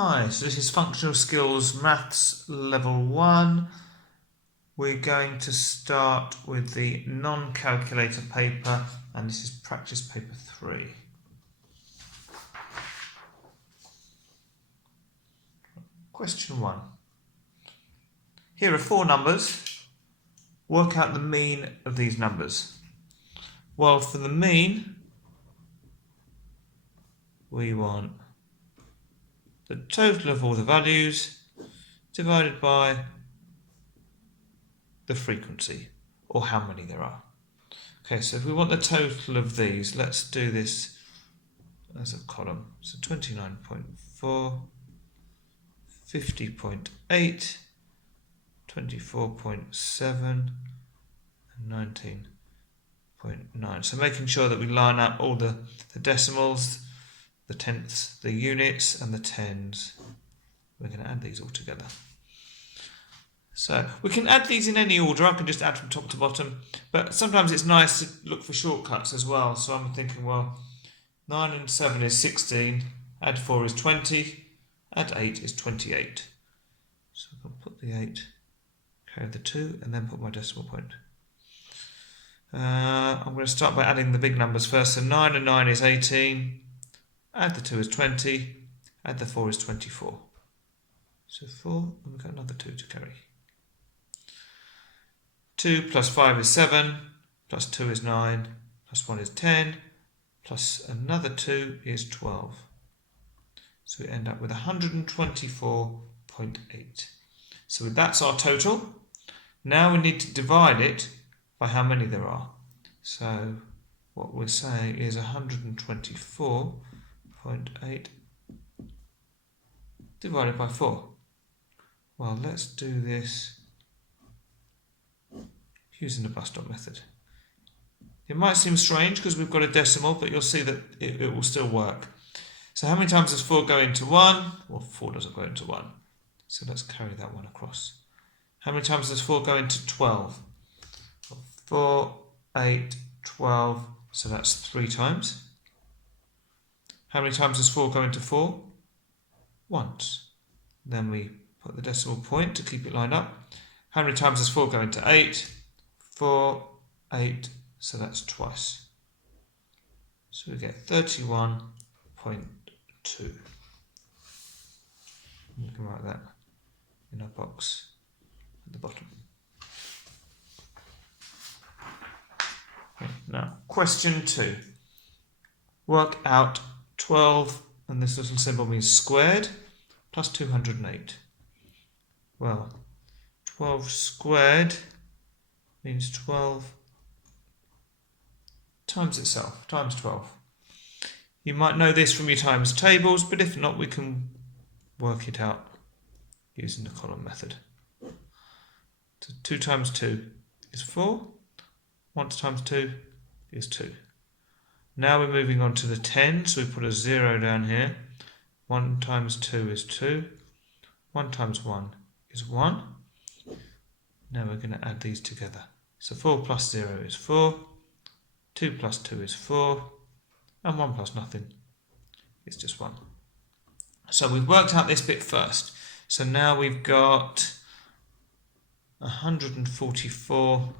Hi, so this is Functional Skills Maths Level 1. We're going to start with the non-calculator paper, and this is practice paper 3. Question 1. Here are 4 numbers. Work out the mean of these numbers. Well, for the mean, we want the total of all the values divided by the frequency, or how many there are. Okay, so if we want the total of these, let's do this as a column. So 29.4, 50.8, 24.7, and 19.9. So making sure that we line up all the decimals, the tenths, the units, and the tens. We're going to add these all together. So we can add these in any order. I can just add from top to bottom, but sometimes it's nice to look for shortcuts as well. So I'm thinking, well, 9 and 7 is 16, add 4 is 20, add 8 is 28. So I'll put the 8, carry the 2, and then put my decimal point. I'm going to start by adding the big numbers first. So 9 and 9 is 18, add the 2 is 20, add the 4 is 24. So 4, and we've got another 2 to carry. 2 plus 5 is 7, plus 2 is 9, plus 1 is 10, plus another 2 is 12. So we end up with 124.8. So that's our total. Now we need to divide it by how many there are. So what we're saying is 124.8 divided by 4. Well, let's do this using the bus stop method. It might seem strange because we've got a decimal, but you'll see that it will still work. So how many times does 4 go into 1? Well, 4 doesn't go into 1. So let's carry that one across. How many times does 4 go into 12? Well, 4, 8, 12, so that's 3 times. How many times does 4 go into 4? Once. Then we put the decimal point to keep it lined up. How many times does 4 go into 8? 4, 8, so that's twice. So we get 31.2. You can write that in our box at the bottom. Okay, now, question 2. Work out 12, and this little symbol means squared, plus 208. Well, 12 squared means 12 times itself, times 12. You might know this from your times tables, but if not, we can work it out using the column method. So 2 times 2 is 4, 1 times 2 is 2. Now we're moving on to the 10, so we put a 0 down here. 1 times 2 is 2, 1 times 1 is 1. Now we're going to add these together. So 4 plus 0 is 4, 2 plus 2 is 4, and 1 plus nothing is just 1. So we've worked out this bit first. So now we've got 144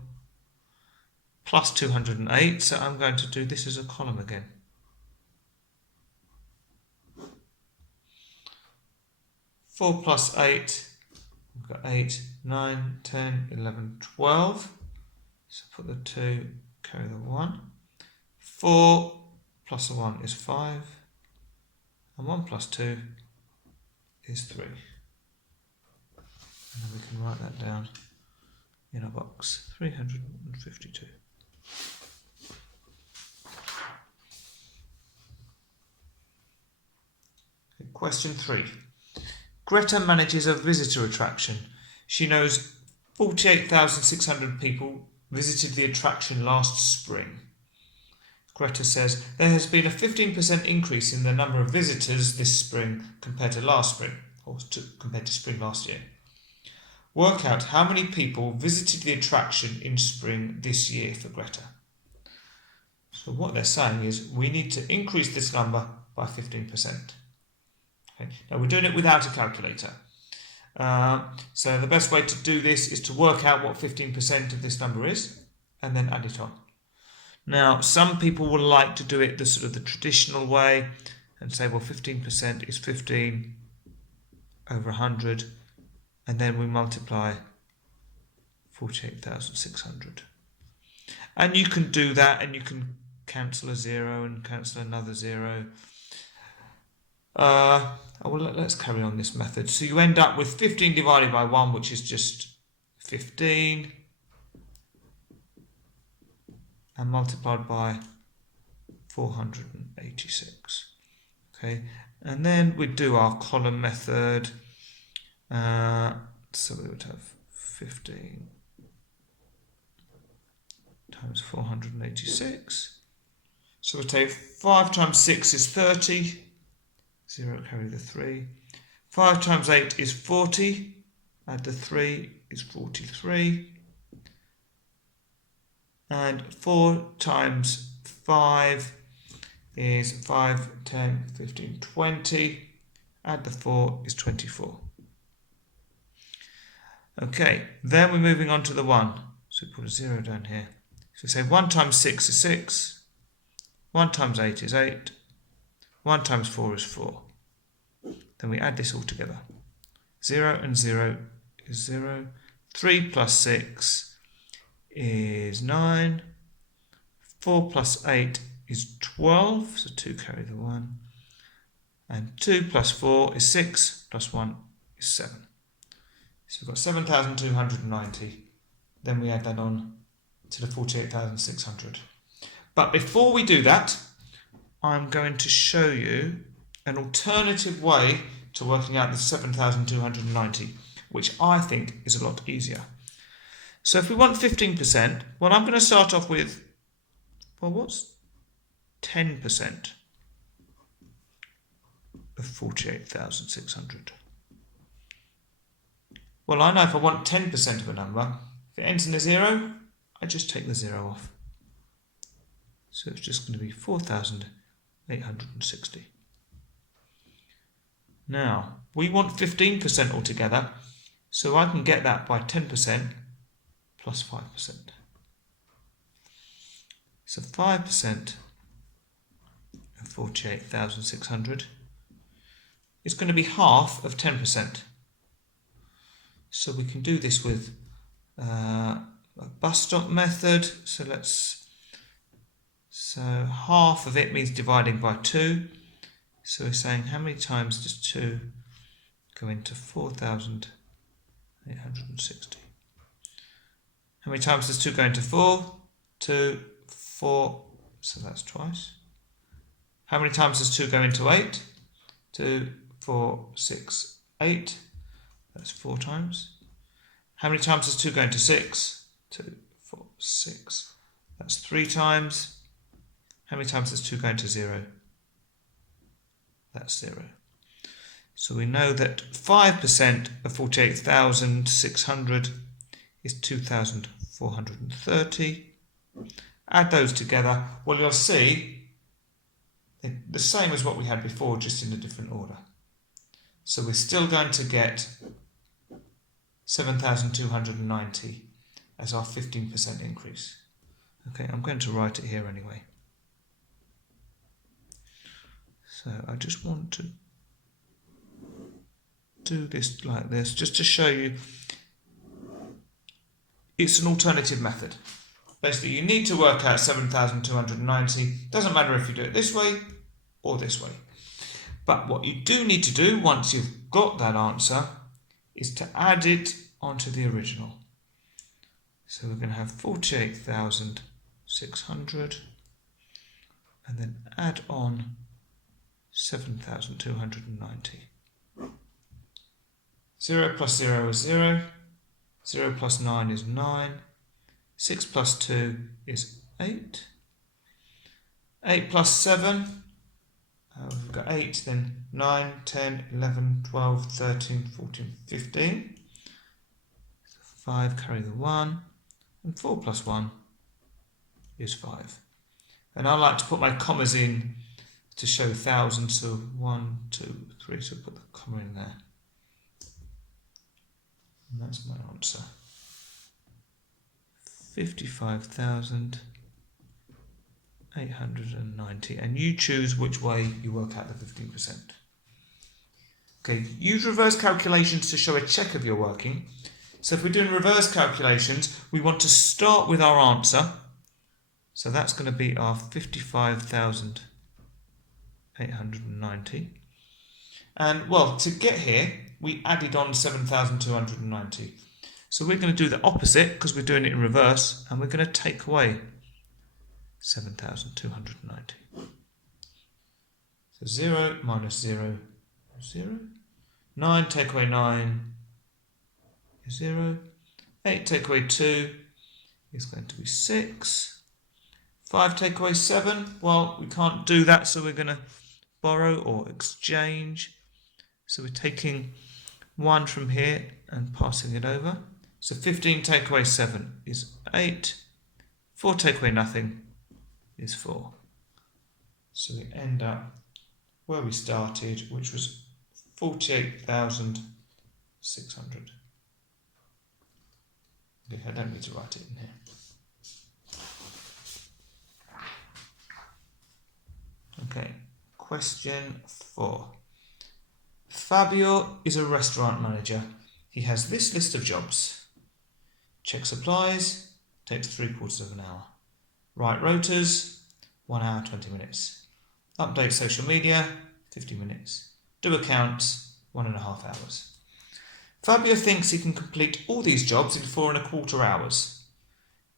plus 208. So I'm going to do this as a column again. Four plus 8, we've got 8, 9, 10, 11, 12. So put the 2, carry the 1. 4 plus a 1 is 5. And 1 plus 2 is 3. And then we can write that down in our box, 352. Okay, question 3. Greta manages a visitor attraction. She knows 48,600 people visited the attraction last spring. Greta says there has been a 15% increase in the number of visitors this spring compared to last spring, or compared to spring last year. Work out how many people visited the attraction in spring this year for Greta. So what they're saying is we need to increase this number by 15%. Okay. Now we're doing it without a calculator. So the best way to do this is to work out what 15% of this number is and then add it on. Now some people will like to do it the sort of the traditional way and say, well, 15% is 15 over 100, and then we multiply 48,600. And you can do that, and you can cancel a 0 and cancel another 0. Well, let's carry on this method. So you end up with 15 divided by 1, which is just 15, and multiplied by 486. Okay, and then we do our column method. So we would have 15 times 486. So we'll take 5 times 6 is 30. 0, carry the 3. 5 times 8 is 40. Add the 3 is 43. And 4 times 5 is 5, 10, 15, 20. Add the 4 is 24. Okay, then we're moving on to the 1. So we put a 0 down here. So we say 1 times 6 is 6. 1 times 8 is 8. 1 times 4 is 4. Then we add this all together. 0 and 0 is 0. 3 plus 6 is 9. 4 plus 8 is 12. So 2 carry the 1. And 2 plus 4 is 6. Plus 1 is 7. So we've got 7,290. Then we add that on to the 48,600. But before we do that, I'm going to show you an alternative way to working out the 7,290, which I think is a lot easier. So if we want 15%, well, I'm going to start off with, well, what's 10% of 48,600? Well, I know if I want 10% of a number, if it ends in a 0, I just take the 0 off. So it's just going to be 4,860. Now, we want 15% altogether, so I can get that by 10% plus 5%. So 5% of 48,600 is going to be half of 10%. So we can do this with a bus stop method. So half of it means dividing by 2. So we're saying how many times does 2 go into 4,860? How many times does 2 go into 4? 2, 4, so that's twice. How many times does 2 go into 8? 2, 4, 6, 8. That's 4 times. How many times does 2 go into 6? 2, 4, 6. That's 3 times. How many times does 2 go into 0? That's 0. So we know that 5% of 48,600 is 2,430. Add those together. Well, you'll see the same as what we had before, just in a different order. So we're still going to get 7,290 as our 15% increase. Okay, I'm going to write it here anyway. So I just want to do this like this, just to show you it's an alternative method. Basically, you need to work out 7,290. Doesn't matter if you do it this way or this way. But what you do need to do once you've got that answer is to add it onto the original. So we're going to have 48,600 and then add on 7,290. 0 plus 0 is 0. 0 plus 9 is 9. 6 plus 2 is 8. 8 plus 7, we've got 8, then 9, 10, 11, 12, 13, 14, 15. 5, carry the 1. And 4 plus 1 is 5. And I like to put my commas in to show thousands, so 1, 2, 3, so put the comma in there. And that's my answer. 55,890. And you choose which way you work out the 15%. Okay, use reverse calculations to show a check of your working. So if we're doing reverse calculations, we want to start with our answer. So that's going to be our 55,890. And well, to get here, we added on 7,290. So we're going to do the opposite because we're doing it in reverse, and we're going to take away 7,290. So 0 minus 0 is 0. 9 take away 9 is 0. 8 take away 2 is going to be 6. 5 take away 7, well, we can't do that, so we're going to borrow or exchange. So we're taking 1 from here and passing it over. So 15 take away 7 is 8. 4 take away nothing is 4. So we end up where we started, which was 48,600. Okay, I don't need to write it in here. Okay, question 4. Fabio is a restaurant manager. He has this list of jobs. Check supplies, takes 3/4 of an hour. Write rotors, 1 hour 20 minutes. Update social media, 50 minutes. Do accounts, 1.5 hours. Fabio thinks he can complete all these jobs in 4.25 hours.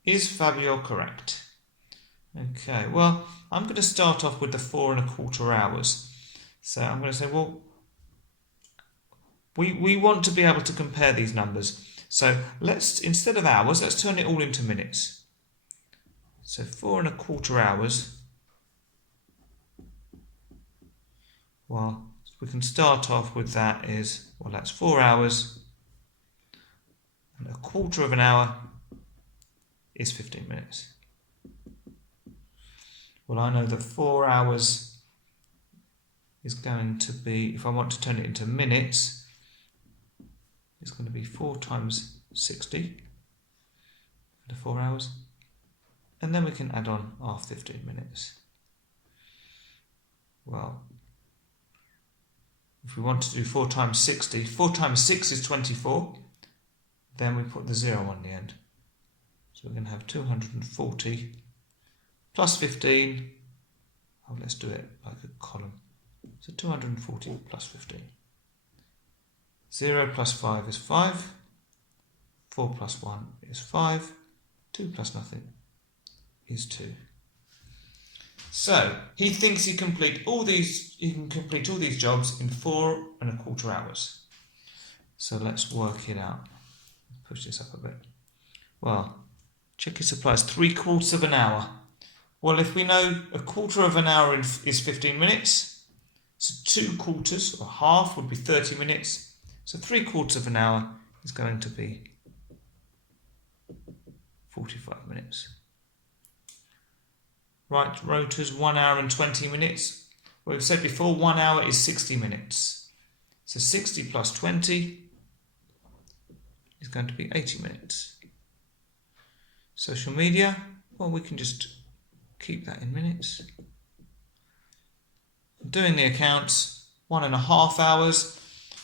Is Fabio correct? Okay, well, I'm going to start off with the 4.25 hours. So I'm going to say, well, we want to be able to compare these numbers. So let's, instead of hours, let's turn it all into minutes. So 4.25 hours. Well, we can start off with that is, well, that's 4 hours. And 1/4 of an hour is 15 minutes. Well, I know that 4 hours is going to be, if I want to turn it into minutes, it's going to be 4 times 60 for 4 hours. And then we can add on our 15 minutes. Well, if we want to do 4 times 60, 4 times 6 is 24. Then we put the 0 on the end. So we're going to have 240 plus 15. Oh, let's do it like a column. So 240 plus 15. 0 plus 5 is 5. 4 plus 1 is 5. 2 plus nothing is 2. So he thinks he can complete all these jobs in 4.25 hours. So let's work it out. Push this up a bit. Well, check his supplies, 3/4 of an hour. Well, if we know 1/4 of an hour is 15 minutes, so 2/4 or half would be 30 minutes. So 3/4 of an hour is going to be 45 minutes. Right, rotors, 1 hour and 20 minutes. Well, we've said before, 1 hour is 60 minutes. So 60 plus 20 is going to be 80 minutes. Social media, well, we can just keep that in minutes. Doing the accounts, 1.5 hours.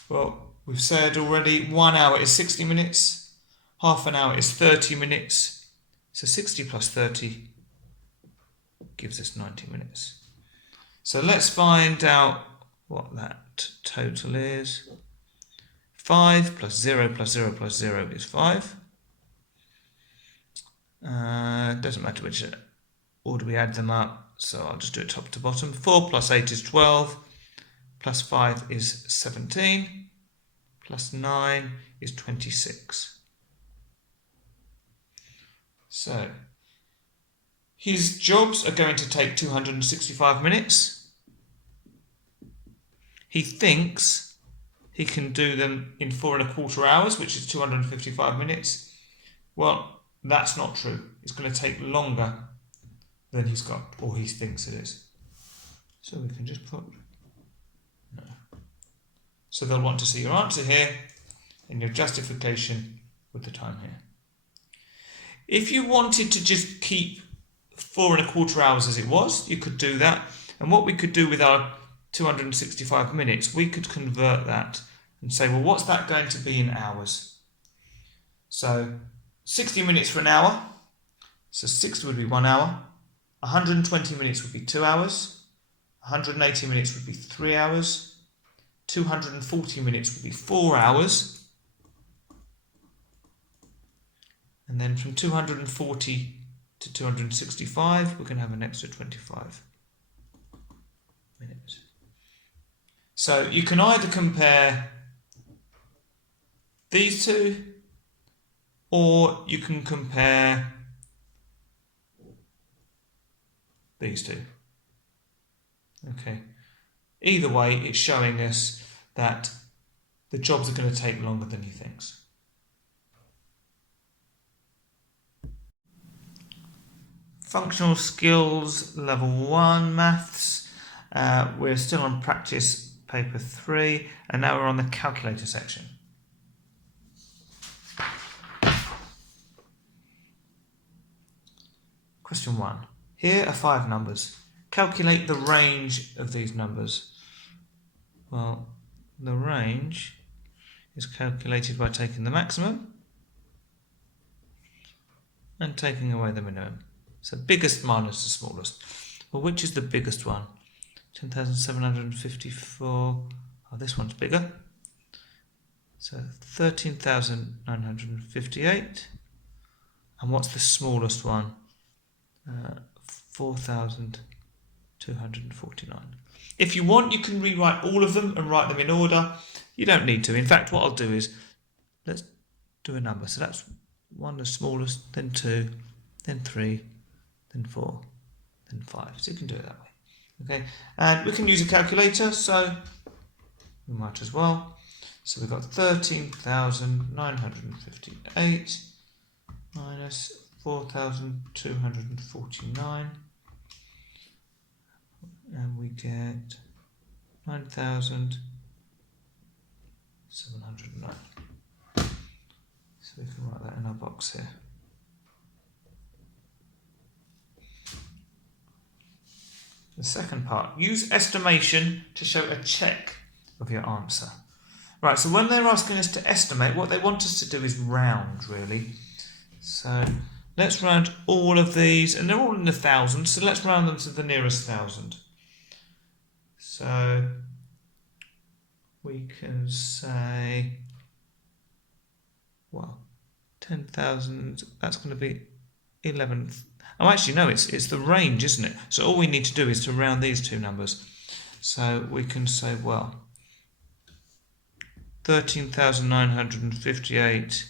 Well, we've said already 1 hour is 60 minutes. Half an hour is 30 minutes. So 60 plus 30 gives us 90 minutes. So let's find out what that total is. 5 plus 0 plus 0 plus 0 is 5. Doesn't matter which order we add them up, so I'll just do it top to bottom. 4 plus 8 is 12, plus 5 is 17, plus 9 is 26. So his jobs are going to take 265 minutes. He thinks he can do them in 4.25 hours, which is 255 minutes. Well, that's not true. It's going to take longer than he's got, or he thinks it is. So we can just put no. So they'll want to see your answer here and your justification with the time here. If you wanted to just keep 4 1/4 hours as it was, you could do that. And what we could do with our 265 minutes, we could convert that and say, well, what's that going to be in hours? So 60 minutes for an hour. So 60 would be 1 hour. 120 minutes would be 2 hours. 180 minutes would be 3 hours. 240 minutes would be 4 hours. And then from 240 to 265, we're going to have an extra 25 minutes. So you can either compare these two, or you can compare these two. Okay. Either way, it's showing us that the jobs are going to take longer than he thinks. Functional skills level 1 maths. We're still on practice paper 3, and now we're on the calculator section. Question 1. Here are 5 numbers. Calculate the range of these numbers. Well, the range is calculated by taking the maximum and taking away the minimum. So biggest minus the smallest. Well, which is the biggest one? 10,754. Oh, this one's bigger. So 13,958. And what's the smallest one? 4,249. If you want, you can rewrite all of them and write them in order. You don't need to. In fact, what I'll do is, let's do a number. So that's 1, the smallest, then 2, then 3, then 4, then 5. So you can do it that way. Okay, and we can use a calculator, so we might as well. So we've got 13,958 minus 4,249, and we get 9,709. So we can write that in our box here. The second part, use estimation to show a check of your answer. Right, so when they're asking us to estimate, what they want us to do is round, really. So let's round all of these, and they're all in the thousands, so let's round them to the nearest 1,000. So we can say, well, 10,000, that's going to be 11. Oh, actually, no, it's the range, isn't it? So all we need to do is to round these two numbers. So we can say, well, 13,958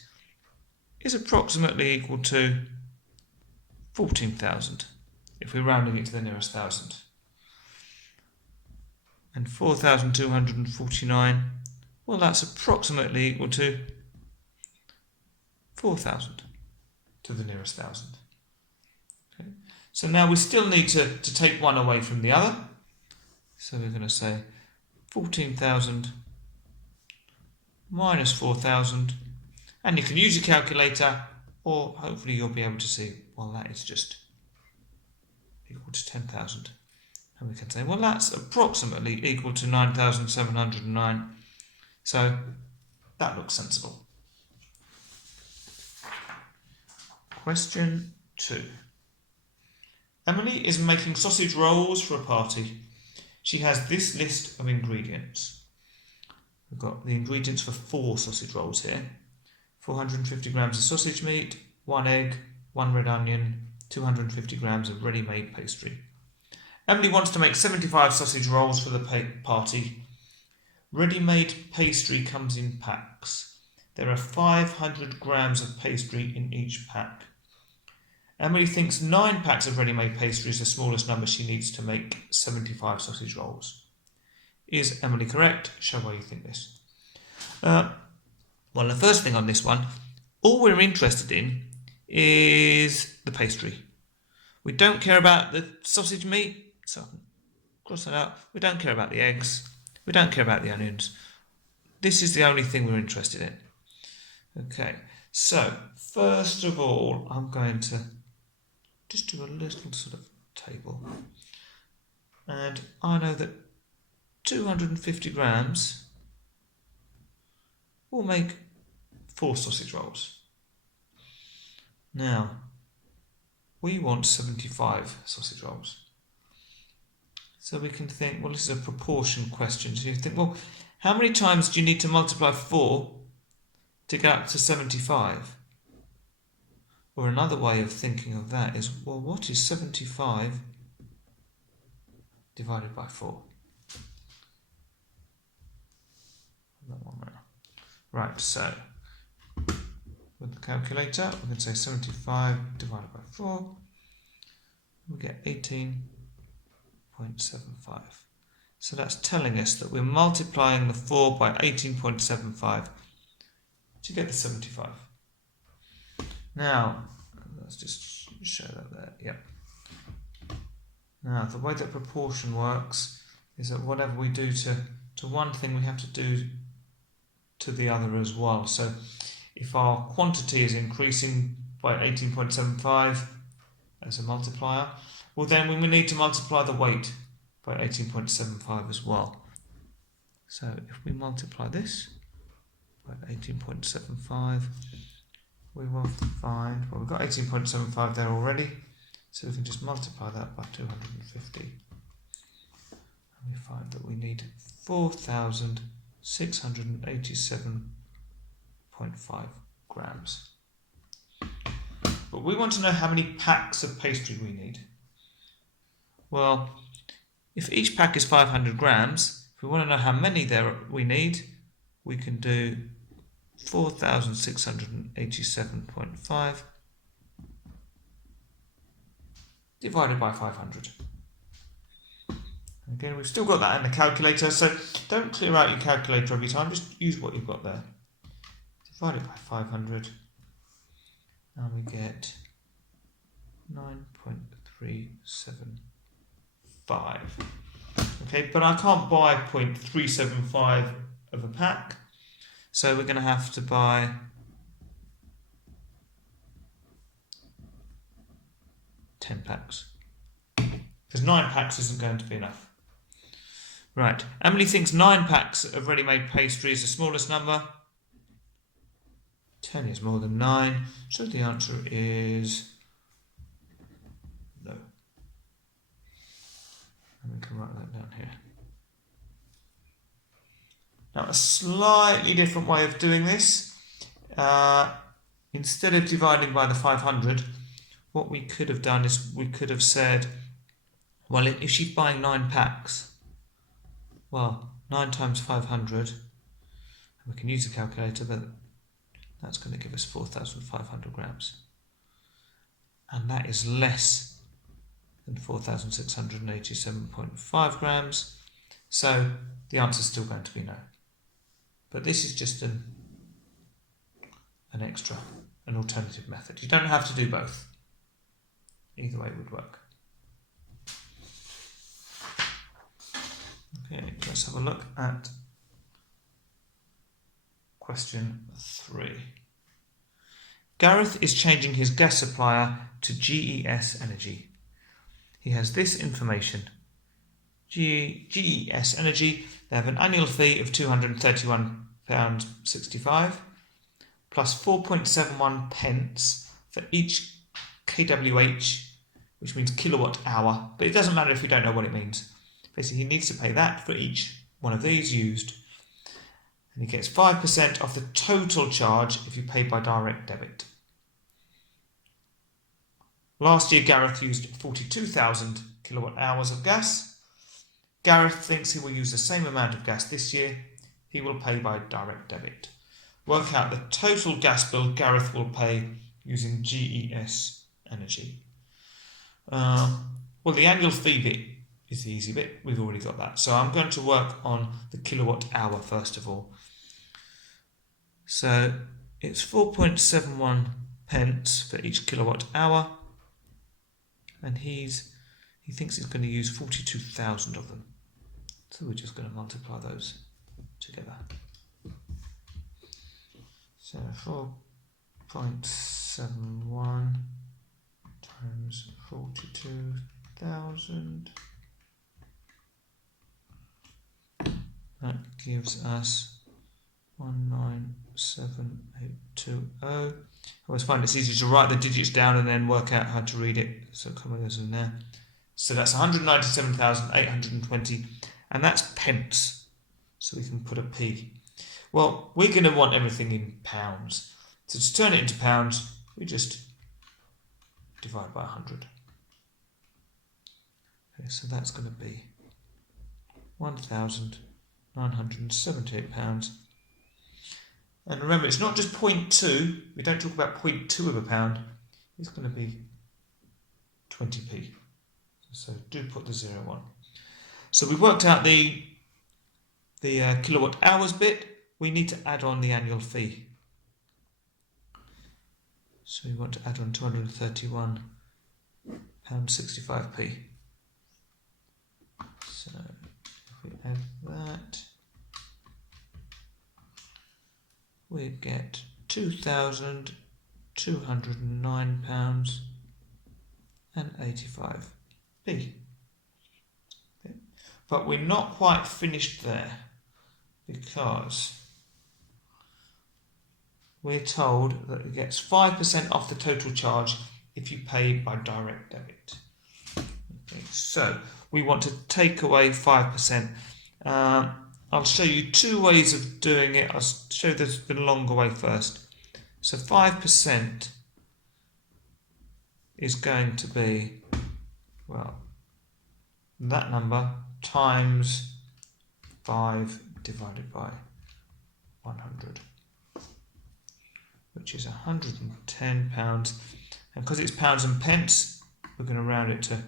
is approximately equal to 14,000 if we're rounding it to the nearest 1,000. And 4,249, well, that's approximately equal to 4,000 to the nearest 1,000. Okay. So now we still need to take one away from the other. So we're going to say 14,000 minus 4,000, and you can use your calculator, or hopefully you'll be able to see, well, that is just equal to 10,000. And we can say, well, that's approximately equal to 9,709. So that looks sensible. Question 2. Emily is making sausage rolls for a party. She has this list of ingredients. We've got the ingredients for 4 sausage rolls here. 450 grams of sausage meat, 1 egg, 1 red onion, 250 grams of ready-made pastry. Emily wants to make 75 sausage rolls for the party. Ready-made pastry comes in packs. There are 500 grams of pastry in each pack. Emily thinks 9 packs of ready-made pastry is the smallest number she needs to make 75 sausage rolls. Is Emily correct? Show why you think this. Well, the first thing on this one, all we're interested in is the pastry. We don't care about the sausage meat, so cross that out. We don't care about the eggs. We don't care about the onions. This is the only thing we're interested in. Okay, so first of all, I'm going to just do a little sort of table. And I know that 250 grams will make 4 sausage rolls. Now, we want 75 sausage rolls. So we can think, well, this is a proportion question. So you think, well, how many times do you need to multiply 4 to get up to 75? Or another way of thinking of that is, well, what is 75 divided by 4? That one there. Right, so with the calculator, we can say 75 divided by 4. We get 18.75. So that's telling us that we're multiplying the 4 by 18.75 to get the 75. Now, let's just show that there. Yep. Now, the way that proportion works is that whatever we do to one thing, we have to do to the other as well. So if our quantity is increasing by 18.75 as a multiplier, well then we need to multiply the weight by 18.75 as well. So if we multiply this by 18.75, we will find, well, we've got 18.75 there already, so we can just multiply that by 250. And we find that we need 4,687.5 grams. But we want to know how many packs of pastry we need. Well, if each pack is 500 grams, if we want to know how many there we need, we can do 4,687.5 divided by 500. Again, we've still got that in the calculator, so don't clear out your calculator every time, just use what you've got there. Divided by 500, and we get 9.375. Okay, but I can't buy 0.375 of a pack, so we're going to have to buy 10 packs, because 9 packs isn't going to be enough. Right, Emily thinks 9 packs of ready-made pastry is the smallest number. 10 is more than 9, so the answer is no. And we can write that down here. Now, a slightly different way of doing this, instead of dividing by the 500, what we could have done is we could have said, well, if she's buying 9 packs, well, 9 times 500, we can use a calculator, but that's going to give us 4,500 grams. And that is less than 4,687.5 grams. So the answer is still going to be no. But this is just an alternative method. You don't have to do both. Either way would work. Okay, let's have a look at question 3. Gareth is changing his gas supplier to GES Energy. He has this information. GES Energy, they have an annual fee of £231.65 plus 4.71 pence for each kWh, which means kilowatt hour, but it doesn't matter if you don't know what it means. Basically, he needs to pay that for each one of these used. And he gets 5% off the total charge if you pay by direct debit. Last year, Gareth used 42,000 kilowatt hours of gas. Gareth thinks he will use the same amount of gas this year. He will pay by direct debit. Work out the total gas bill Gareth will pay using GES Energy. Well, the annual fee bit is the easy bit. We've already got that. So I'm going to work on the kilowatt hour first of all. So it's 4.71 pence for each kilowatt hour. And he he thinks it's going to use 42,000 of them. So we're just going to multiply those together. So 4.71 times 42,000. That gives us 197820. I always find it's easy to write the digits down and then work out how to read it. So comma goes in there. So that's 197,820, and that's pence. So we can put a p. Well, we're going to want everything in pounds. So to turn it into pounds, we just divide by 100. Okay, so that's going to be £1,978. And remember, it's not just 0.2. We don't talk about 0.2 of a pound. It's going to be 20p. So do put the 0 on. So we've worked out the kilowatt hours bit. We need to add on the annual fee. So we want to add on £231.65p. So if we add that, we get £2,209.85p. But we're not quite finished there, because we're told that it gets 5% off the total charge if you pay by direct debit. Okay, so we want to take away 5%. I'll show you two ways of doing it. I'll show the longer way first. So 5% is going to be, well, that number times 5 divided by 100, which is £110. And because it's pounds and pence, we're going to round it to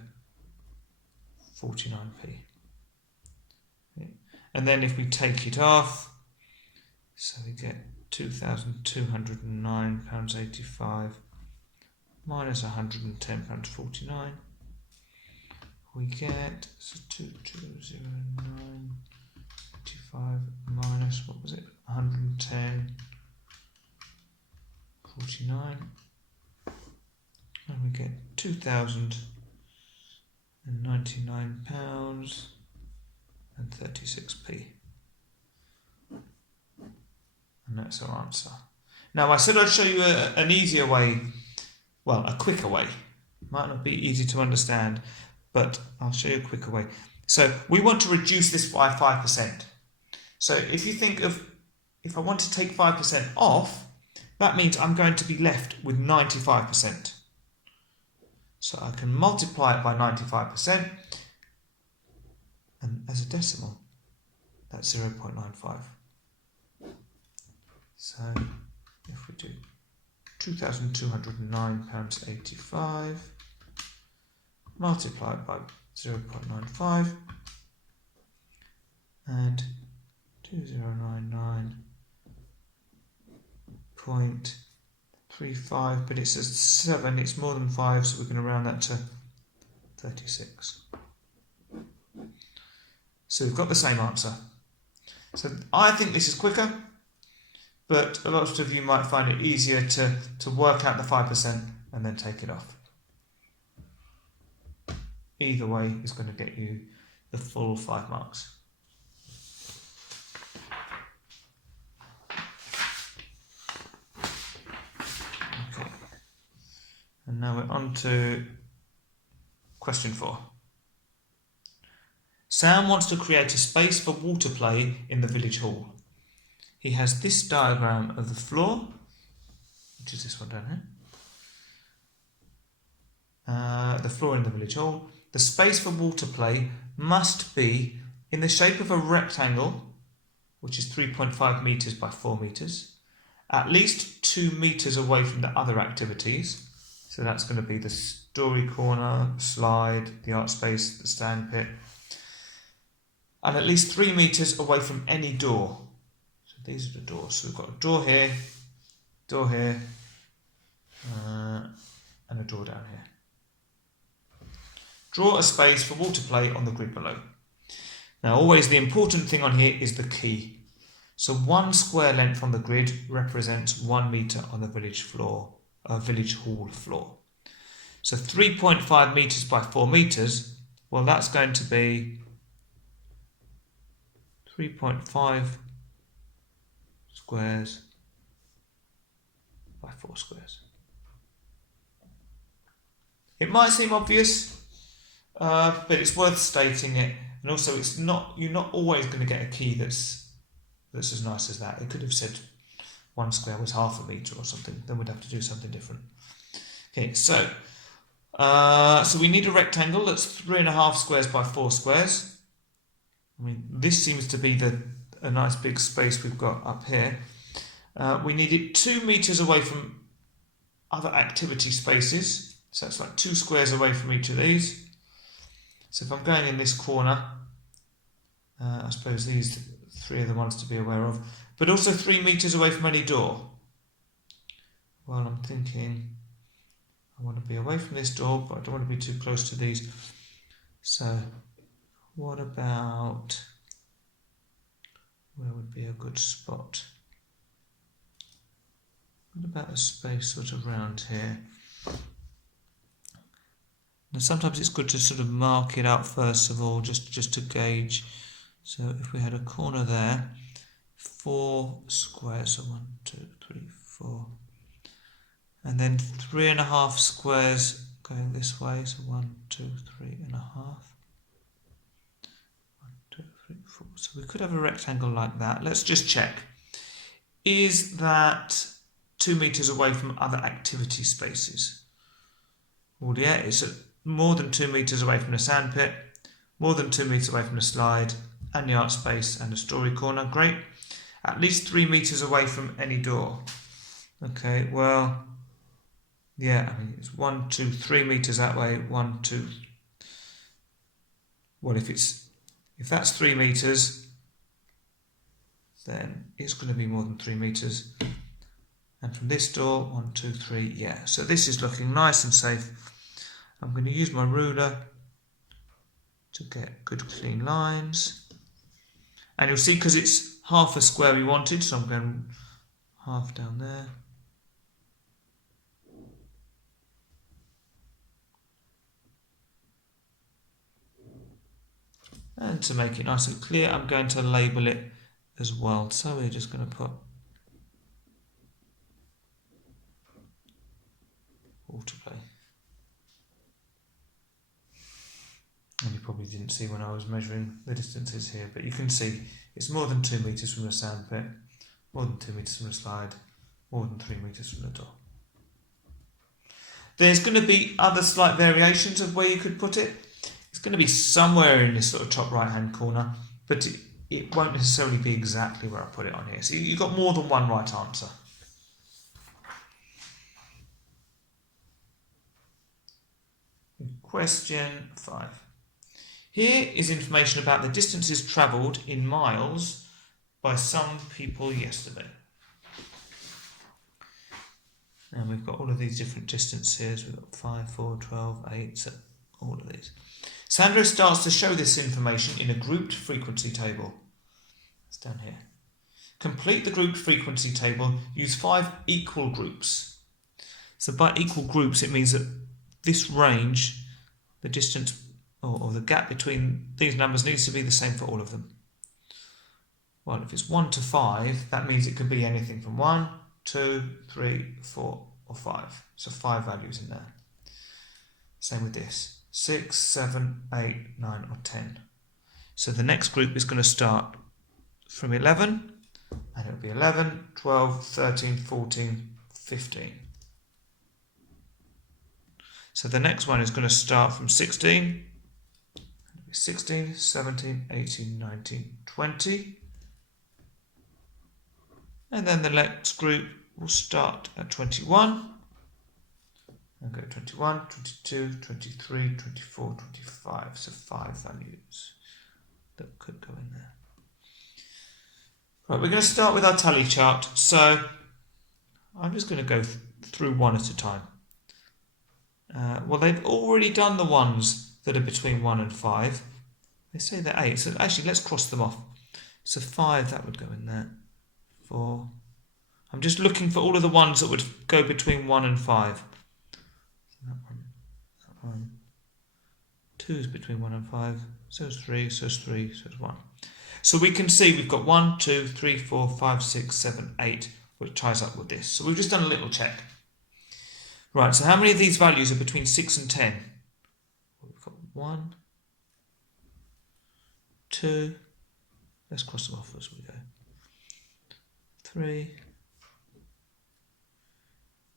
49p. Okay. And then if we take it off, so we get £2,209.85 minus £110.49. We get 2209.85 minus, what was it, 110.49, and we get £2,099.36. And that's our answer. Now I said I'd show you an easier way, well, a quicker way. Might not be easy to understand, but I'll show you a quicker way. So we want to reduce this by 5%. So if you think of, if I want to take 5% off, that means I'm going to be left with 95%. So I can multiply it by 95%, and as a decimal, that's 0.95. So if we do £2,209.85 multiplied by 0.95 and 2099.35, but it's a 7, it's more than 5, so we're going to round that to 36. So we've got the same answer. So I think this is quicker, but a lot of you might find it easier to work out the 5% and then take it off. Either way is going to get you the full 5 marks. Okay. And now we're on to question 4. Sam wants to create a space for water play in the village hall. He has this diagram of the floor, which is this one down here. The floor in the village hall. The space for water play must be in the shape of a rectangle, which is 3.5 metres by 4 metres, at least 2 metres away from the other activities. So that's going to be the story corner, the slide, the art space, the stand pit, and at least 3 metres away from any door. So these are the doors. So we've got a door here, and a door down here. Draw a space for water play on the grid below. Now always the important thing on here is the key. So 1 square length on the grid represents 1 metre on the village hall floor. So 3.5 metres by 4 metres, well that's going to be 3.5 squares by 4 squares. It might seem obvious, but it's worth stating it, and also you're not always going to get a key that's as nice as that. It could have said 1 square was half a metre or something, then we'd have to do something different. Okay, so we need a rectangle that's 3.5 squares by 4 squares. I mean, this seems to be a nice big space we've got up here. We need it 2 metres away from other activity spaces. So it's like 2 squares away from each of these. So if I'm going in this corner, I suppose these 3 are the ones to be aware of. But also 3 metres away from any door. Well, I'm thinking I want to be away from this door, but I don't want to be too close to these. So what about, where would be a good spot? What about a space sort of around here? Now sometimes it's good to sort of mark it out first of all, just to gauge. So if we had a corner there, 4 squares, so 1, 2, 3, 4, and then 3.5 squares going this way, so 1, 2, 3.5. 1, 2, 3, 4. So we could have a rectangle like that. Let's just check. Is that 2 metres away from other activity spaces? Well, yeah, it's more than 2 metres away from the sandpit, more than 2 metres away from the slide, and the art space and the story corner. Great. At least 3 metres away from any door. Okay, well, yeah, I mean, it's 1, 2, 3 metres that way, 1, 2. Well, if that's 3 metres, then it's going to be more than 3 metres. And from this door, 1, 2, 3, yeah. So this is looking nice and safe. I'm going to use my ruler to get good clean lines. And you'll see, because it's half a square we wanted, so I'm going half down there. And to make it nice and clear, I'm going to label it as well. So we're just going to put water play. And you probably didn't see when I was measuring the distances here, but you can see it's more than 2 metres from the sandpit, more than 2 metres from the slide, more than 3 metres from the door. There's going to be other slight variations of where you could put it. It's going to be somewhere in this sort of top right hand corner, but it won't necessarily be exactly where I put it on here. So you've got more than one right answer. Question 5. Here is information about the distances travelled in miles by some people yesterday. And we've got all of these different distances. We've got 5, 4, 12, 8, so all of these. Sandra starts to show this information in a grouped frequency table. It's down here. Complete the grouped frequency table. Use 5 equal groups. So by equal groups, it means that this range, the distance or the gap between these numbers needs to be the same for all of them. Well, if it's 1 to 5, that means it could be anything from 1, 2, 3, 4, or 5. So 5 values in there. Same with this. 6, 7, 8, 9, or 10. So the next group is going to start from 11, and it'll be 11, 12, 13, 14, 15. So the next one is going to start from 16, 16, 17, 18, 19, 20. And then the next group will start at 21. And go 21, 22, 23, 24, 25. So 5 values that could go in there. Right, we're going to start with our tally chart. So I'm just going to go through one at a time. Well, they've already done the ones that are between 1 and 5. They say they're 8, so actually let's cross them off. So 5, that would go in there. 4. I'm just looking for all of the ones that would go between 1 and 5. So that one. 2 is between 1 and 5. So it's 3, so it's 3, so it's 1. So we can see we've got 1, 2, 3, 4, 5, 6, 7, 8, which ties up with this. So we've just done a little check. Right, so how many of these values are between 6 and 10? Well, we've got 1, 2, let's cross them off as we go. 3,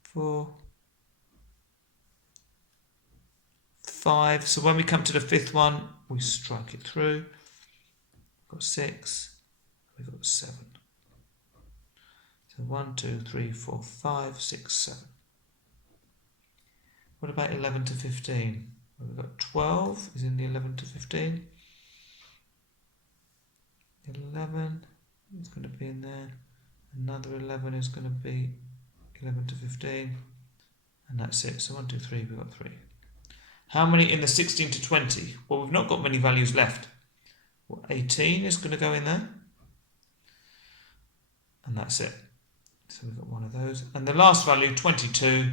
4, 5. So when we come to the 5th one, we strike it through. We've got 6, we've got 7. So 1, 2, 3, 4, 5, 6, 7. What about 11 to 15? Well, we've got 12 is in the 11 to 15. 11 is going to be in there. Another 11 is going to be 11 to 15. And that's it. So 1, 2, 3, we've got 3. How many in the 16 to 20? Well, we've not got many values left. Well, 18 is going to go in there. And that's it. So we've got one of those. And the last value, 22,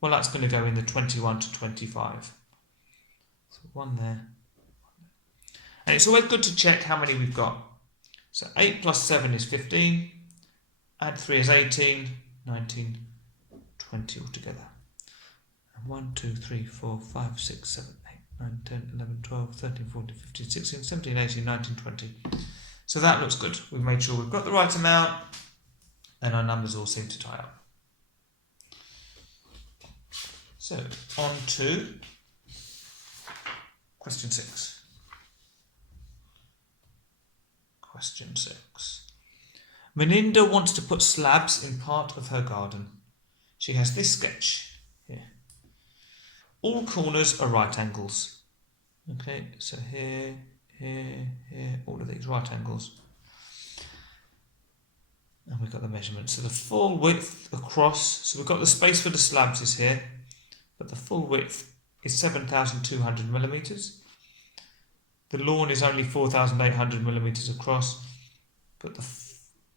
well, that's going to go in the 21 to 25. So one there. And it's always good to check how many we've got. So 8 plus 7 is 15. Add 3 is 18, 19, 20 altogether. And 1, 2, 3, 4, 5, 6, 7, 8, 9, 10, 11, 12, 13, 14, 15, 16, 17, 18, 19, 20. So that looks good. We've made sure we've got the right amount and our numbers all seem to tie up. So on to question 6. Question 6. Meninda wants to put slabs in part of her garden. She has this sketch here. All corners are right angles. Okay, so here, here, here, all of these right angles. And we've got the measurement. So the full width across, so we've got the space for the slabs is here, but the full width is 7,200 millimetres. The lawn is only 4,800 millimetres across, but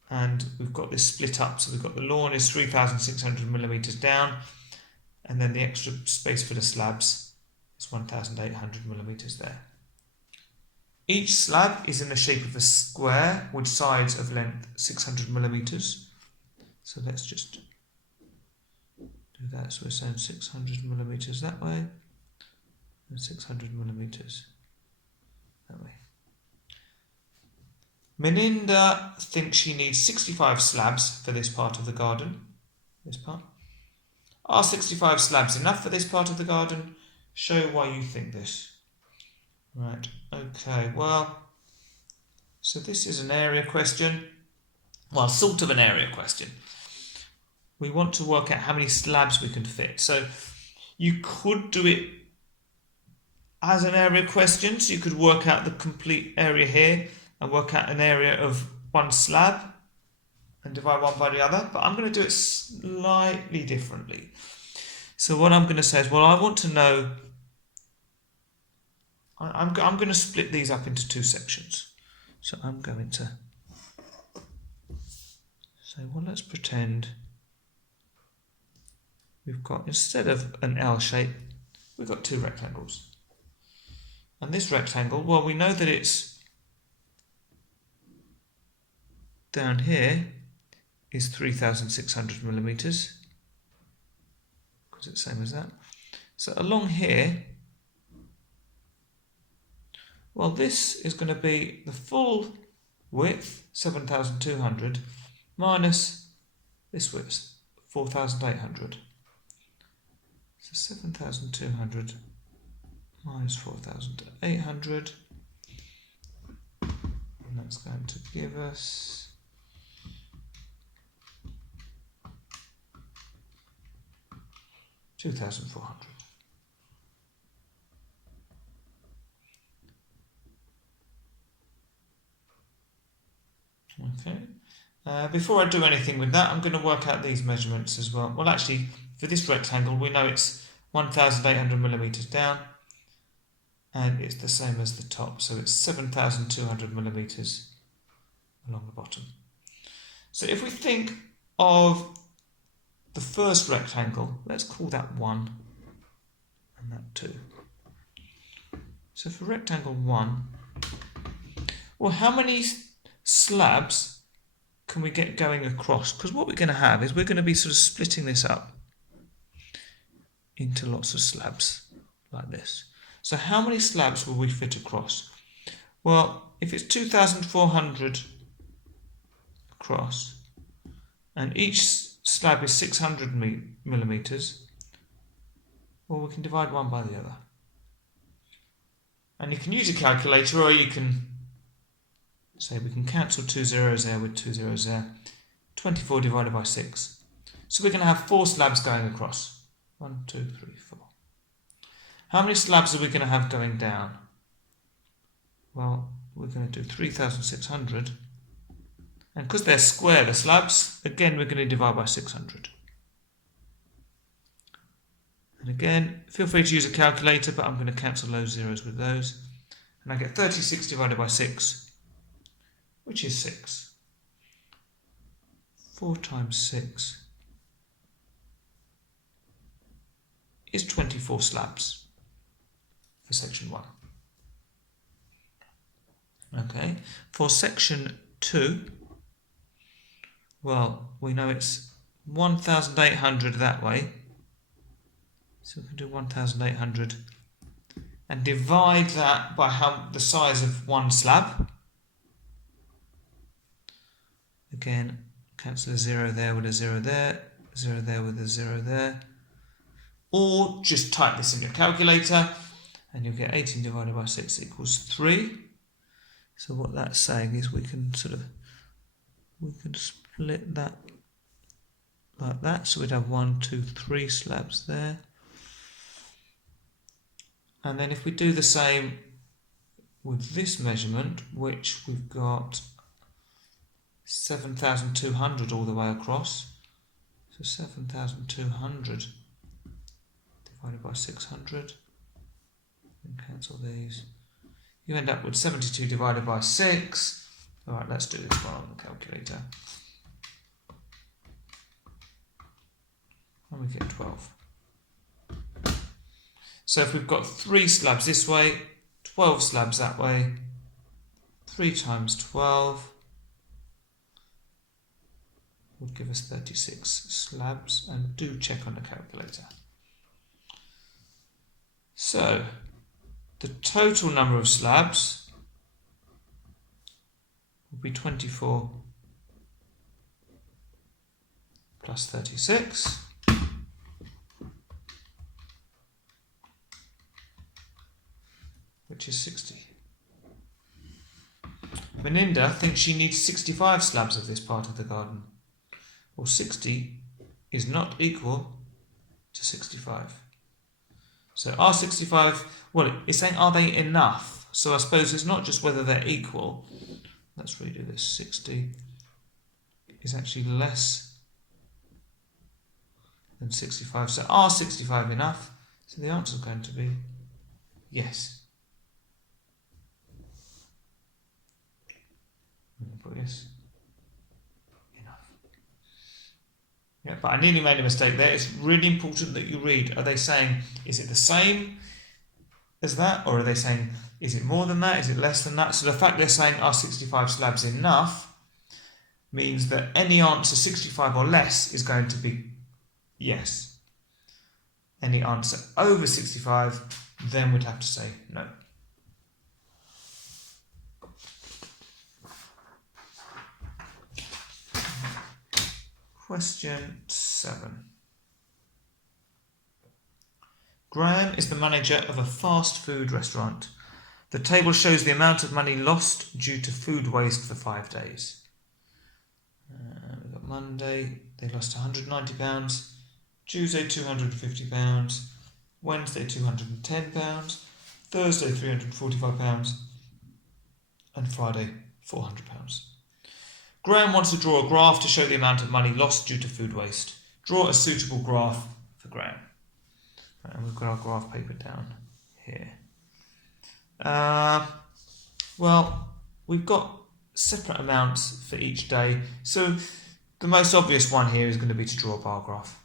and we've got this split up. So we've got the lawn is 3,600 millimetres down, and then the extra space for the slabs is 1,800 millimetres there. Each slab is in the shape of a square with sides of length 600 millimetres. So let's just do that. So we're saying 600 millimetres that way and 600 millimetres that way. Meninda thinks she needs 65 slabs for this part of the garden. This part. Are 65 slabs enough for this part of the garden? Show why you think this. Right, okay, well, so this is an area question. Well, sort of an area question. We want to work out how many slabs we can fit. So you could do it as an area question. So you could work out the complete area here and work out an area of one slab and divide one by the other. But I'm going to do it slightly differently. So what I'm going to say is, well, I want to know, I'm going to split these up into 2 sections. So I'm going to say, well, let's pretend we've got, instead of an L shape, we've got 2 rectangles. And this rectangle, well, we know that it's down here is 3,600 millimetres, because it's the same as that. So along here, well, this is going to be the full width, 7,200, minus this width, 4,800. So 7,200 minus 4,800, and that's going to give us 2,400. Okay. Before I do anything with that, I'm going to work out these measurements as well. Well, actually, for this rectangle, we know it's 1,800 millimetres down, and it's the same as the top, so it's 7,200 millimetres along the bottom. So if we think of the first rectangle, let's call that 1 and that 2. So for rectangle 1, well, how many slabs can we get going across? Because what we're going to have is we're going to be sort of splitting this up into lots of slabs like this. So how many slabs will we fit across? Well, if it's 2,400 across and each slab is 600 millimetres, well, we can divide one by the other. And you can use a calculator, or you can say we can cancel 2 zeros there with 2 zeros there. 24 divided by 6. So we're going to have 4 slabs going across. 1, 2, 3, 4. How many slabs are we going to have going down? Well, we're going to do 3,600. And because they're square, the slabs, again, we're going to divide by 600. And again, feel free to use a calculator, but I'm going to cancel those zeros with those. And I get 36 divided by 6, which is 6. 4 times 6 is 24 slabs for section 1. Okay, for section 2, well, we know it's 1,800 that way. So we can do 1,800 and divide that by the size of one slab. Again, cancel a 0 there with a 0 there, 0 there with a 0 there. Or just type this in your calculator and you'll get 18 divided by 6 equals 3. So what that's saying is we can split that like that. So we'd have 1, 2, 3 slabs there. And then if we do the same with this measurement, which we've got 7,200 all the way across, so 7,200 divided by 600, and cancel these, you end up with 72 divided by 6. Alright, let's do this one on the calculator. And we get 12. So if we've got 3 slabs this way, 12 slabs that way, 3 times 12 would give us 36 slabs, and do check on the calculator. So the total number of slabs will be 24 plus 36. Which is 60. Meninda thinks she needs 65 slabs of this part of the garden. Well, 60 is not equal to 65. So are 65, well, it's saying are they enough? So I suppose it's not just whether they're equal. Let's redo this. 60 is actually less than 65. So are 65 enough? So the answer is going to be yes. Yes, enough. Yeah, but I nearly made a mistake there. It's really important that you read. Are they saying, is it the same as that? Or are they saying, is it more than that? Is it less than that? So the fact they're saying, are 65 slabs enough, means that any answer 65 or less is going to be yes. Any answer over 65, then we'd have to say no. Question 7. Graham is the manager of a fast food restaurant. The table shows the amount of money lost due to food waste for 5 days. We've got Monday, they lost £190, Tuesday £250, Wednesday £210, Thursday £345, and Friday £400. Graham wants to draw a graph to show the amount of money lost due to food waste. Draw a suitable graph for Graham. And we've got our graph paper down here. Well, we've got separate amounts for each day. So the most obvious one here is going to be to draw a bar graph.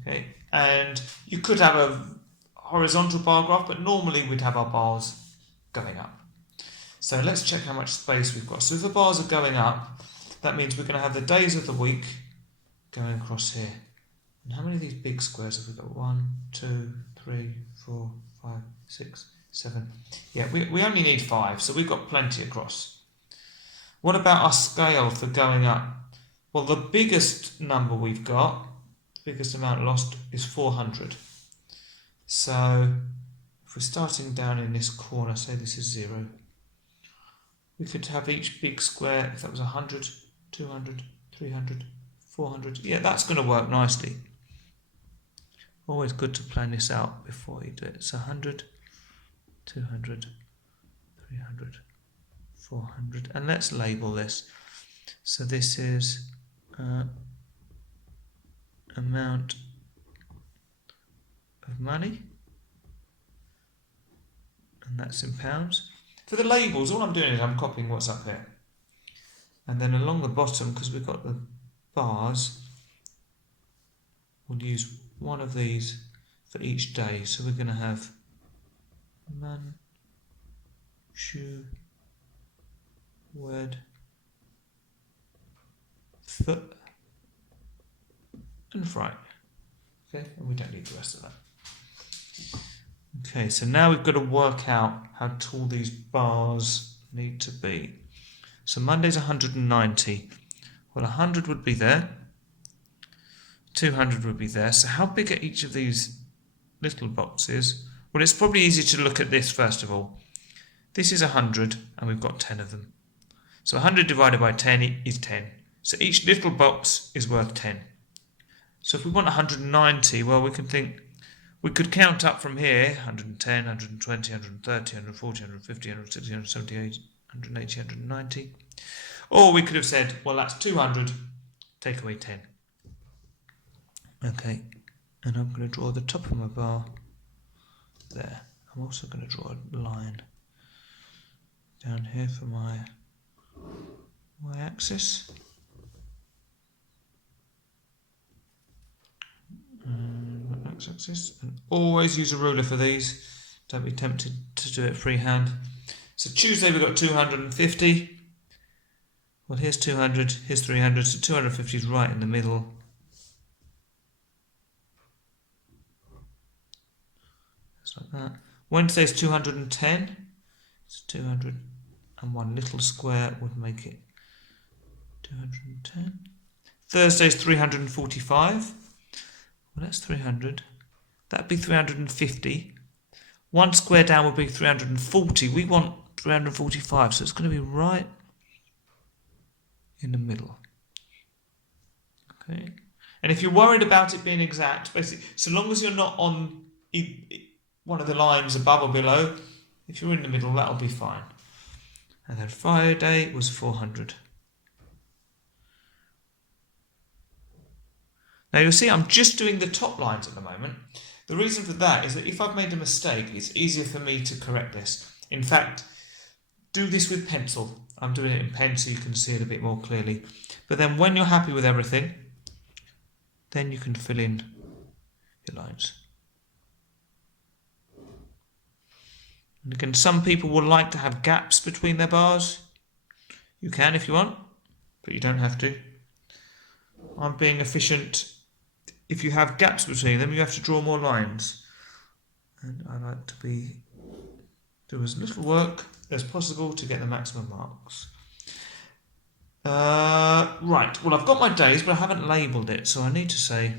Okay, and you could have a horizontal bar graph, but normally we'd have our bars going up. So let's check how much space we've got. So if the bars are going up, that means we're going to have the days of the week going across here. And how many of these big squares have we got? 1, 2, 3, 4, 5, 6, 7. Yeah, we only need 5, so we've got plenty across. What about our scale for going up? Well, the biggest number we've got, the biggest amount lost, is 400. So if we're starting down in this corner, say this is 0, we could have each big square, if that was 100, 200, 300, 400. Yeah, that's going to work nicely. Always good to plan this out before you do it. It's 100, 200, 300, 400. And let's label this. So this is amount of money. And that's in pounds. For the labels, all I'm doing is I'm copying what's up here. And then along the bottom, because we've got the bars, we'll use one of these for each day. So we're going to have man, shoe, word, foot, and fright. Okay, and we don't need the rest of that. Okay, so now we've got to work out how tall these bars need to be. So Monday's 190. Well, 100 would be there. 200 would be there. So how big are each of these little boxes? Well, it's probably easy to look at this first of all. This is 100 and we've got 10 of them. So 100 divided by 10 is 10. So each little box is worth 10. So if we want 190, well, we can think, we could count up from here, 110, 120, 130, 140, 150, 160, 170, 180, 190. Or we could have said, well, that's 200, take away 10. Okay, and I'm going to draw the top of my bar there. I'm also going to draw a line down here for my y-axis. And my x-axis. And always use a ruler for these. Don't be tempted to do it freehand. So Tuesday we've got 250. Well, here's 200, here's 300, so 250 is right in the middle. Just like that. Wednesday's 210. So 200 and one little square would make it 210. Thursday's 345. Well, that's 300. That'd be 350. One square down would be 340. We want 345, so it's going to be right in the middle. Okay. And if you're worried about it being exact, basically, so long as you're not on one of the lines above or below, if you're in the middle, that'll be fine. And then Friday was 400. Now you'll see I'm just doing the top lines at the moment. The reason for that is that if I've made a mistake, it's easier for me to correct this. In fact, do this with pencil. I'm doing it in pen so you can see it a bit more clearly. But then when you're happy with everything, then you can fill in your lines. And again, some people will like to have gaps between their bars. You can if you want, but you don't have to. I'm being efficient. If you have gaps between them, you have to draw more lines. And I like to do as little work as possible to get the maximum marks. Right, well, I've got my days, but I haven't labelled it, so I need to say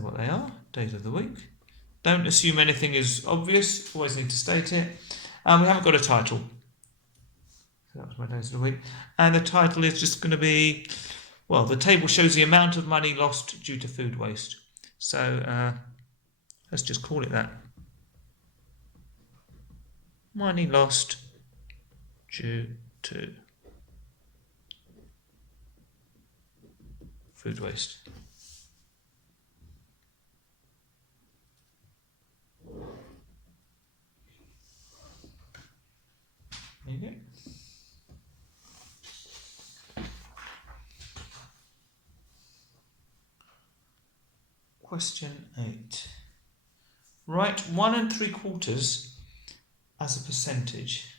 what they are, days of the week. Don't assume anything is obvious, always need to state it. And we haven't got a title. So that was my days of the week. And the title is just going to be, well, the table shows the amount of money lost due to food waste. So let's just call it that. Money lost due to food waste. Question 8. Write 1 3/4 as a percentage.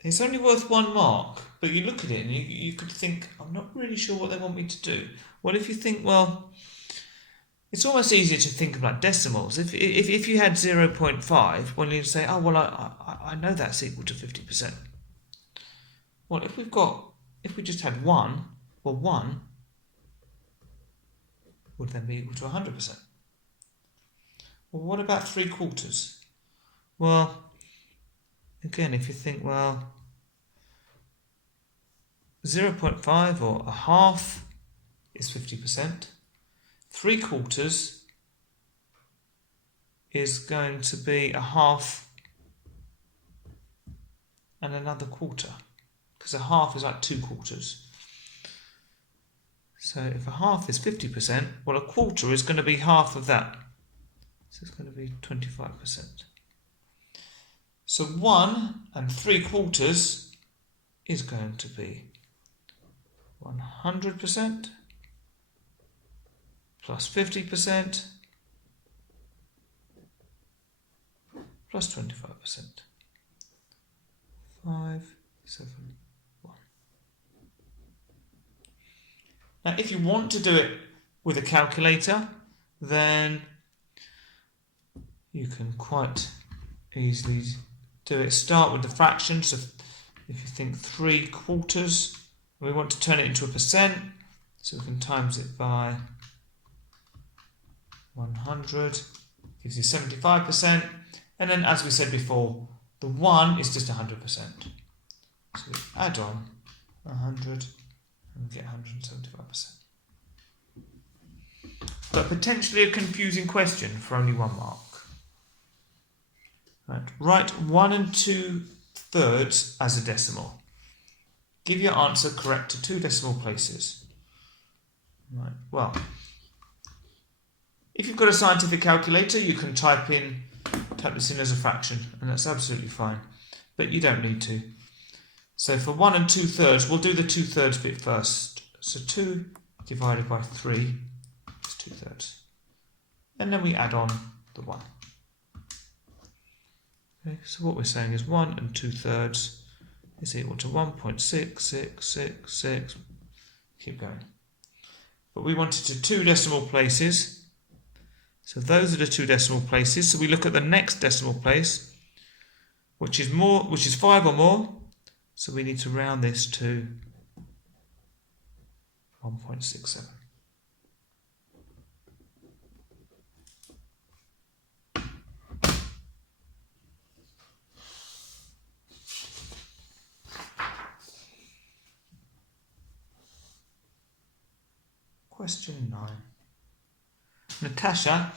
It's only worth 1 mark, but you look at it and you could think, I'm not really sure what they want me to do. Well, if you think, well, it's almost easier to think of like decimals. If you had 0.5, well, you'd say, oh, well, I know that's equal to 50%. Well, if we just had 1, well, 1 would then be equal to 100%. Well, what about 3/4? Well, again, if you think, well, 0.5 or a half is 50%. 3/4 is going to be a half and another quarter, because a half is like 2/4. So if a half is 50%, well, a quarter is going to be half of that. So it's going to be 25%. So 1 3/4 is going to be 100% plus 50% plus 25%. 5, 7, 1. Now, if you want to do it with a calculator, then you can quite easily do it. Start with the fractions. So if you think 3/4, we want to turn it into a percent, so we can times it by 100, gives you 75%. And then, as we said before, the 1 is just 100%. So we add on 100 and we get 175%. But potentially a confusing question for only 1 mark. Right. Write 1 2/3 as a decimal. Give your answer correct to 2 decimal places. Right. Well, if you've got a scientific calculator, you can type this in as a fraction, and that's absolutely fine. But you don't need to. So for 1 2/3, we'll do the 2/3 bit first. So 2 divided by 3 is 2/3. And then we add on the 1. Okay, so what we're saying is 1 2/3 is equal to 1.6666. Keep going. But we want it to 2 decimal places. So those are the 2 decimal places. So we look at the next decimal place, which is 5 or more. So we need to round this to 1.67. Question 9. Natasha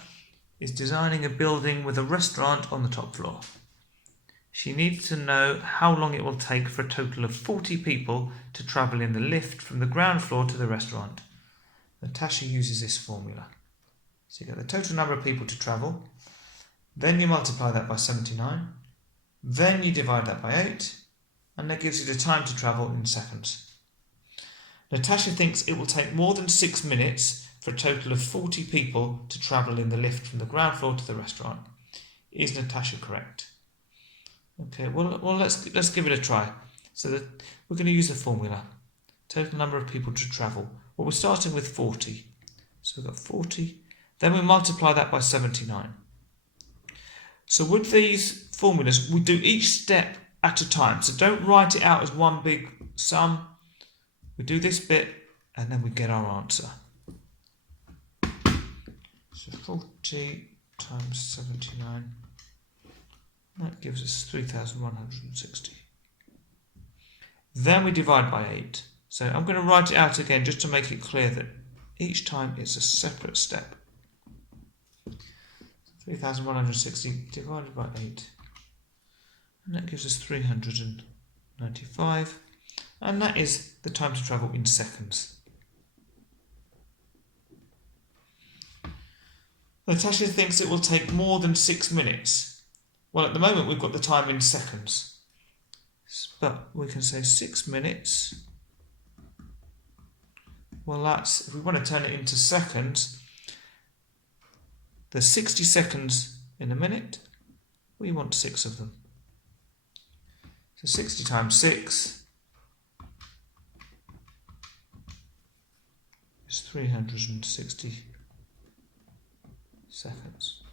is designing a building with a restaurant on the top floor. She needs to know how long it will take for a total of 40 people to travel in the lift from the ground floor to the restaurant. Natasha uses this formula. So you get the total number of people to travel, then you multiply that by 79, then you divide that by 8, and that gives you the time to travel in seconds. Natasha thinks it will take more than 6 minutes for a total of 40 people to travel in the lift from the ground floor to the restaurant. Is Natasha correct? Okay, well let's give it a try. So we're going to use the formula. Total number of people to travel. Well, we're starting with 40. So we've got 40. Then we multiply that by 79. So with these formulas, we do each step at a time. So don't write it out as one big sum. We do this bit and then we get our answer. So 40 times 79. That gives us 3,160. Then we divide by 8. So I'm going to write it out again just to make it clear that each time it's a separate step. 3,160 divided by 8. And that gives us 395. And that is the time to travel in seconds. Natasha thinks it will take more than 6 minutes. Well, at the moment we've got the time in seconds. But we can say 6 minutes. Well, that's, if we want to turn it into seconds, There's 60 seconds in a minute. We want 6 of them. So 60 times 6 is 360 seconds.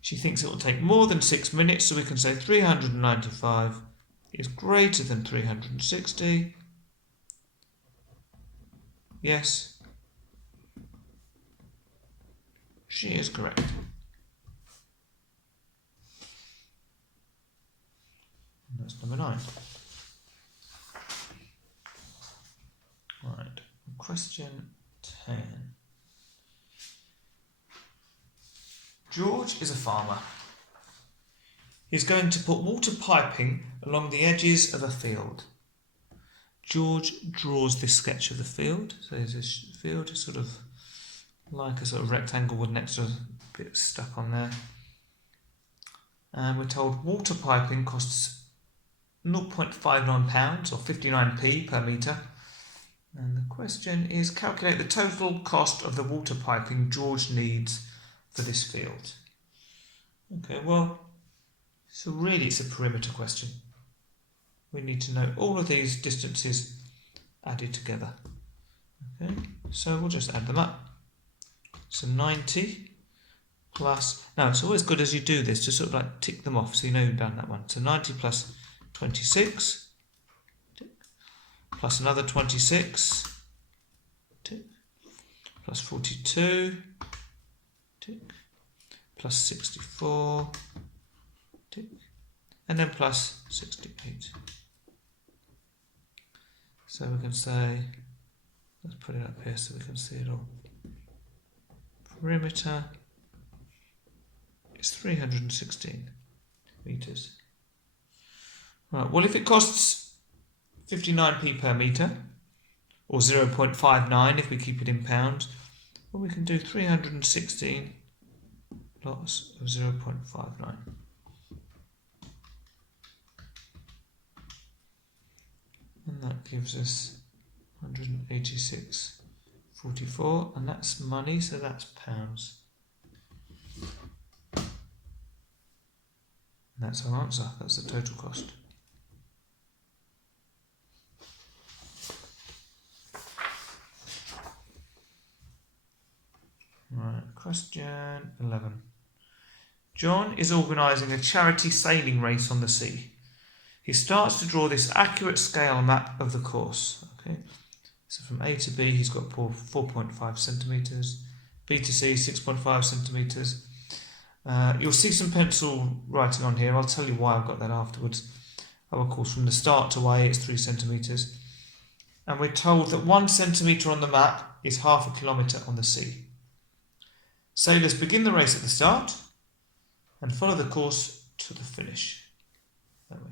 She thinks it will take more than 6 minutes, so we can say 395 is greater than 360. Yes, she is correct. And that's number 9. Right, question 10. George is a farmer. He's going to put water piping along the edges of a field. George draws this sketch of the field. So there's this field, sort of like a sort of rectangle with an extra bit stuck on there. And we're told water piping costs £0.59 or 59p per metre. And the question is, calculate the total cost of the water piping George needs for this field. Okay, well, so really it's a perimeter question. We need to know all of these distances added together. Okay, so we'll just add them up. So 90 plus, now it's always good as you do this to sort of like tick them off so you know you've done that one. So 90 plus 26, tick, plus another 26, tick, plus 42, tick, plus 64, tick, and then plus 68. So we can say, let's put it up here so we can see it all. Perimeter is 316 metres. Right, well, if it costs 59p per metre, or 0.59 if we keep it in pounds, well, we can do 316 lots of 0.59. And that gives us 186.44, and that's money, so that's pounds. And that's our answer, that's the total cost. Right, question 11. John is organising a charity sailing race on the sea. He starts to draw this accurate scale map of the course. Okay, so from A to B he's got 4.5 centimetres, B to C 6.5 centimetres. You'll see some pencil writing on here. I'll tell you why I've got that afterwards. Of course, from the start to A it's 3 centimetres. And we're told that 1 centimetre on the map is half a kilometre on the sea. Sailors begin the race at the start and follow the course to the finish. That way.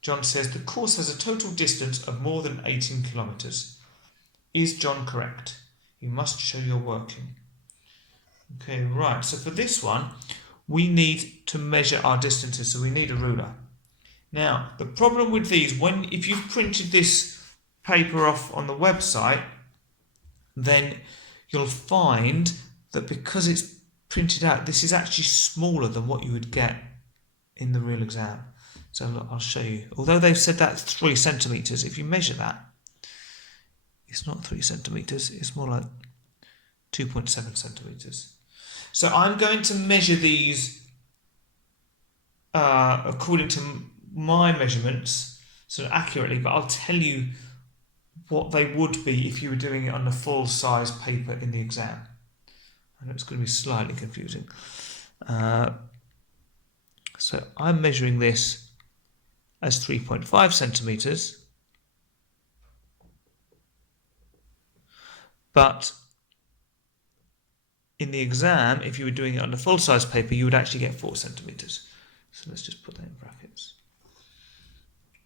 John says the course has a total distance of more than 18 kilometres. Is John correct? You must show your working. Okay, right. So for this one, we need to measure our distances. So we need a ruler. Now, the problem with these, if you've printed this paper off on the website, then you'll find that because it's printed out, this is actually smaller than what you would get in the real exam. So look, I'll show you. Although they've said that's 3 centimetres, if you measure that, it's not 3 centimetres, it's more like 2.7 centimetres. So I'm going to measure these according to my measurements, so accurately, but I'll tell you what they would be if you were doing it on a full-size paper in the exam. I know it's going to be slightly confusing. So I'm measuring this as 3.5 centimetres, but in the exam, if you were doing it on a full-size paper, you would actually get 4 centimetres. So let's just put that in brackets.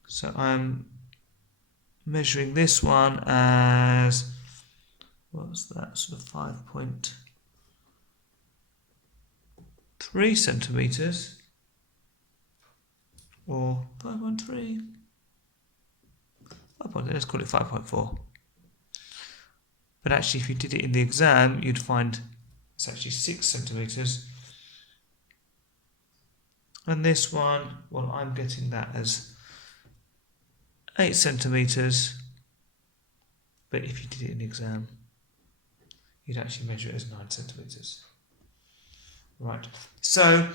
So I'm measuring this one as, what's that, sort of 5.3 centimetres, or 5.3, let's call it 5.4. But actually, if you did it in the exam, you'd find It's actually 6 centimetres. And this one, well, I'm getting that as 8 centimetres. But if you did it in the exam, you'd actually measure it as 9 centimetres. Right, so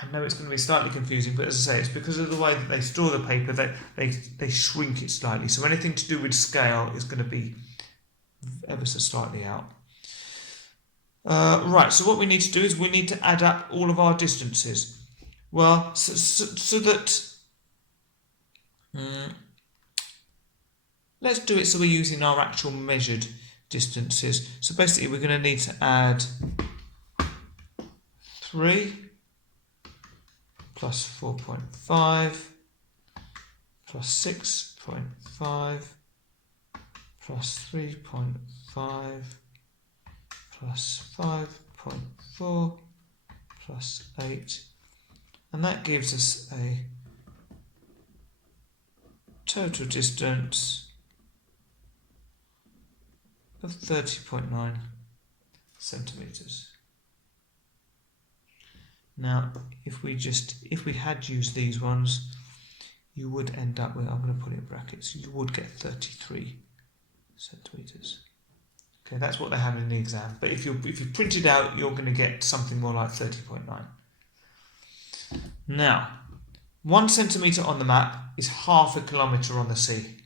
I know it's going to be slightly confusing, but as I say, it's because of the way that they store the paper, they shrink it slightly. So anything to do with scale is going to be ever so slightly out. Right, so what we need to do is we need to add up all of our distances. Well, so that... let's do it so we're using our actual measured distances. So basically we're going to need to add 3 plus 4.5 plus 6.5 plus 3.5 plus 5.4 plus 8, and that gives us a total distance of 30.9 centimetres. Now, if we had used these ones, you would end up with, I'm going to put it in brackets, you would get 33 centimetres. Okay, that's what they have in the exam. But if you print it out, you're going to get something more like 30.9. Now, 1 centimetre on the map is half a kilometre on the sea.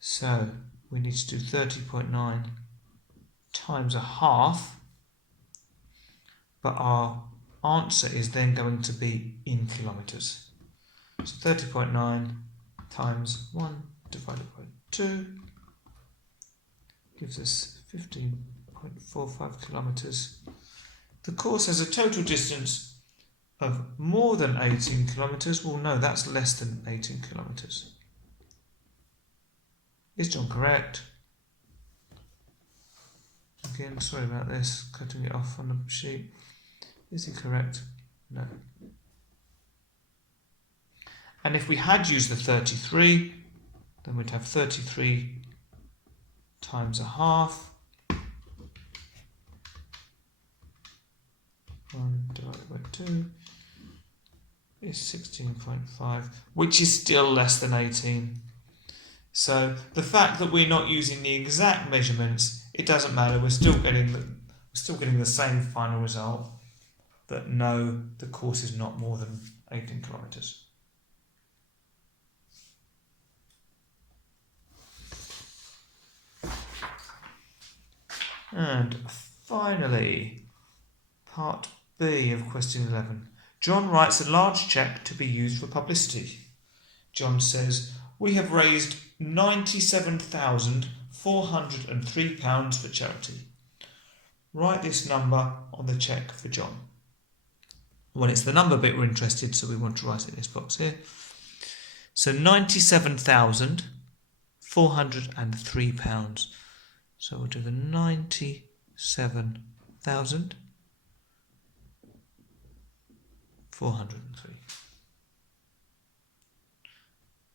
So we need to do 30.9 times a half. But our answer is then going to be in kilometres. So 30.9 times 1 divided by 2 gives us 15.45 kilometres. The course has a total distance of more than 18 kilometres. Well, no, that's less than 18 kilometres. Is John correct? Again, sorry about this, cutting it off on the sheet. Is he correct? No. And if we had used the 33, then we'd have 33 times a half. 1 divided by 2 is 16.5, which is still less than 18. So the fact that we're not using the exact measurements, it doesn't matter. We're still getting the same final result. That no, the course is not more than 18 kilometres. And finally, part B of question 11. John writes a large cheque to be used for publicity. John says, we have raised £97,403 for charity. Write this number on the cheque for John. Well, it's the number bit we're interested, so we want to write it in this box here. So £97,403. So we'll do the 97,403.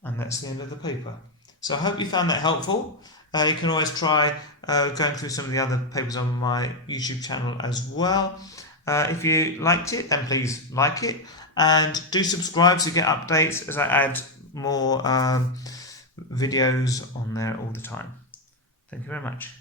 And that's the end of the paper. So I hope you found that helpful. You can always try going through some of the other papers on my YouTube channel as well. If you liked it, then please like it. And do subscribe so you get updates as I add more videos on there all the time. Thank you very much.